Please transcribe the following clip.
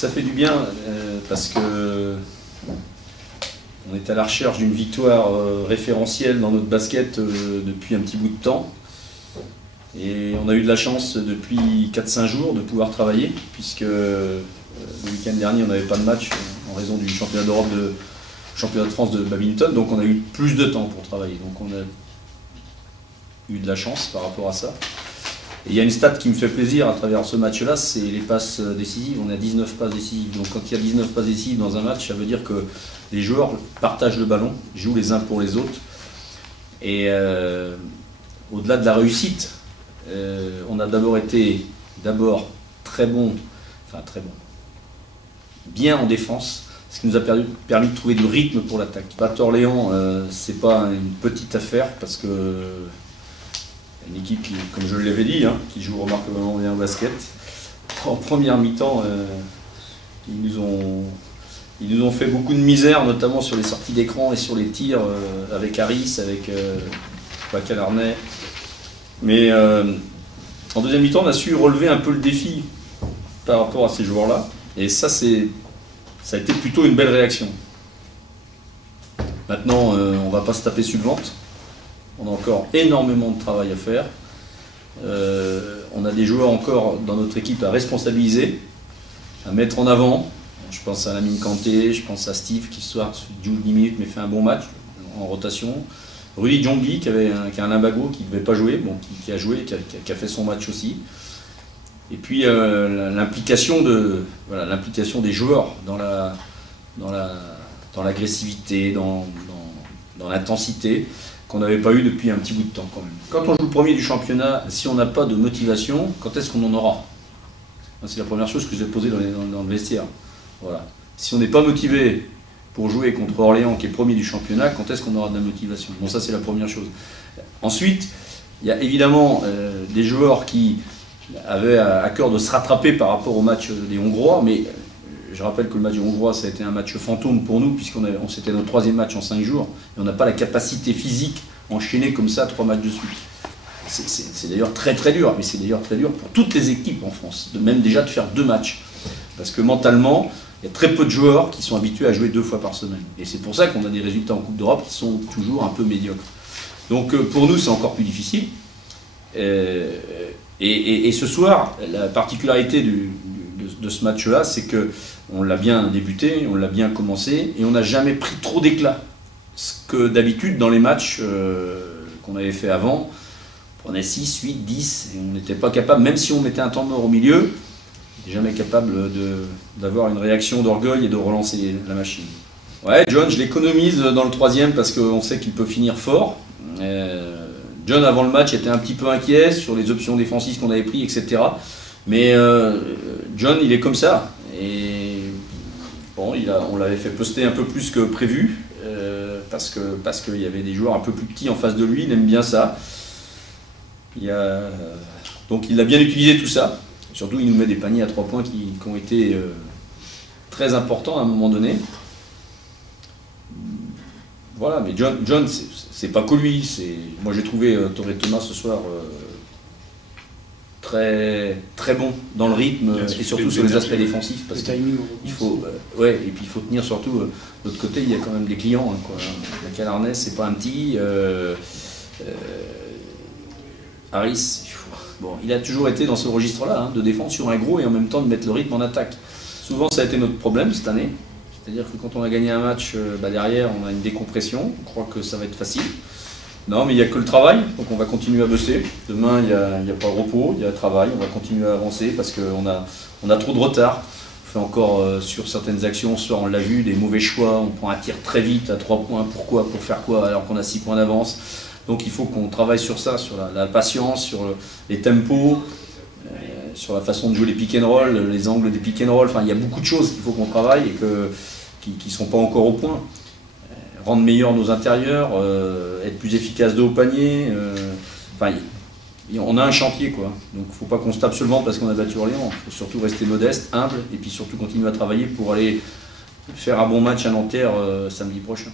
Ça fait du bien parce que on est à la recherche d'une victoire référentielle dans notre basket depuis un petit bout de temps. Et on a eu de la chance depuis 4-5 jours de pouvoir travailler, puisque le week-end dernier on n'avait pas de match en raison du championnat d'Europe championnat de France de badminton, donc on a eu plus de temps pour travailler. Donc on a eu de la chance par rapport à ça. Et il y a une stat qui me fait plaisir à travers ce match-là, c'est les passes décisives. On a 19 passes décisives. Donc quand il y a 19 passes décisives dans un match, ça veut dire que les joueurs partagent le ballon, jouent les uns pour les autres. Et au-delà de la réussite, on a d'abord été très bon, bien en défense, ce qui nous a permis de trouver du rythme pour l'attaque. Battre Orléans, c'est pas une petite affaire parce que une équipe qui, comme je l'avais dit, qui joue remarquablement bien au basket. En première mi-temps, ils nous ont fait beaucoup de misère, notamment sur les sorties d'écran et sur les tirs avec Harris, avec Calarnet. Mais en deuxième mi-temps, on a su relever un peu le défi par rapport à ces joueurs-là. Et ça a été plutôt une belle réaction. Maintenant, on ne va pas se taper sur le ventre. On a encore énormément de travail à faire. On a des joueurs encore dans notre équipe à responsabiliser, à mettre en avant. Je pense à Lamine Kanté, je pense à Steve qui ce soir joue 10 minutes mais fait un bon match en rotation. Rudy Djongui qui a un limbago qui ne devait pas jouer, bon, qui a joué, qui a fait son match aussi. Et puis l'implication des joueurs dans l'agressivité, dans l'intensité, qu'on n'avait pas eu depuis un petit bout de temps quand même. Quand on joue le premier du championnat, si on n'a pas de motivation, quand est-ce qu'on en aura? C'est la première chose que je vais poser dans le vestiaire. Voilà. Si on n'est pas motivé pour jouer contre Orléans qui est premier du championnat, quand est-ce qu'on aura de la motivation? Bon, ça c'est la première chose. Ensuite, il y a évidemment des joueurs qui avaient à cœur de se rattraper par rapport au match des Hongrois, mais je rappelle que le match des Hongrois, ça a été un match fantôme pour nous, c'était notre troisième match en 5 jours, et on n'a pas la capacité physique enchaîner comme ça 3 matchs de suite. C'est d'ailleurs très très dur, mais c'est d'ailleurs très dur pour toutes les équipes en France, même déjà de faire 2 matchs. Parce que mentalement, il y a très peu de joueurs qui sont habitués à jouer 2 fois par semaine. Et c'est pour ça qu'on a des résultats en Coupe d'Europe qui sont toujours un peu médiocres. Donc pour nous, c'est encore plus difficile. Et ce soir, la particularité de ce match-là, c'est qu'on l'a bien débuté, on l'a bien commencé, et on n'a jamais pris trop d'éclat. Ce que d'habitude, dans les matchs qu'on avait fait avant, on prenait 6, 8, 10, et on n'était pas capable, même si on mettait un temps mort au milieu, on n'était jamais capable d'avoir une réaction d'orgueil et de relancer la machine. Ouais, John, je l'économise dans le troisième parce qu'on sait qu'il peut finir fort. John, avant le match, était un petit peu inquiet sur les options défensives qu'on avait prises, etc. Mais John, il est comme ça. Et bon, on l'avait fait poster un peu plus que prévu, parce qu'il y avait des joueurs un peu plus petits en face de lui, il aime bien ça. Donc il a bien utilisé tout ça. Surtout, il nous met des paniers à 3 points qui ont été très importants à un moment donné. Voilà, mais John c'est pas que lui. Moi j'ai trouvé Torrey Thomas ce soir très, très bon dans le rythme et surtout sur les aspects défensifs. Parce qu'il faut, et puis il faut tenir surtout, de l'autre côté, il y a quand même des clients. La Calarnet, c'est pas un petit. Harris, il a toujours été dans ce registre-là, de défendre sur un gros et en même temps de mettre le rythme en attaque. Souvent, ça a été notre problème cette année. C'est-à-dire que quand on a gagné un match, derrière, on a une décompression. On croit que ça va être facile. Non, mais il n'y a que le travail, donc on va continuer à bosser. Demain, il n'y a pas de repos, il y a le travail. On va continuer à avancer parce qu'on a trop de retard. On fait encore sur certaines actions, soit on l'a vu, des mauvais choix. On prend un tir très vite à 3 points. Pourquoi? Pour faire quoi? Alors qu'on a 6 points d'avance. Donc il faut qu'on travaille sur ça, sur la patience, sur les tempos, sur la façon de jouer les pick and roll, les angles des pick and roll. Enfin, il y a beaucoup de choses qu'il faut qu'on travaille et qui ne sont pas encore au point. Rendre meilleurs nos intérieurs, être plus efficace de haut panier. On a un chantier, quoi. Donc il ne faut pas qu'on se tape sur le ventre parce qu'on a battu Orléans. Il faut surtout rester modeste, humble et puis surtout continuer à travailler pour aller faire un bon match à Nanterre samedi prochain.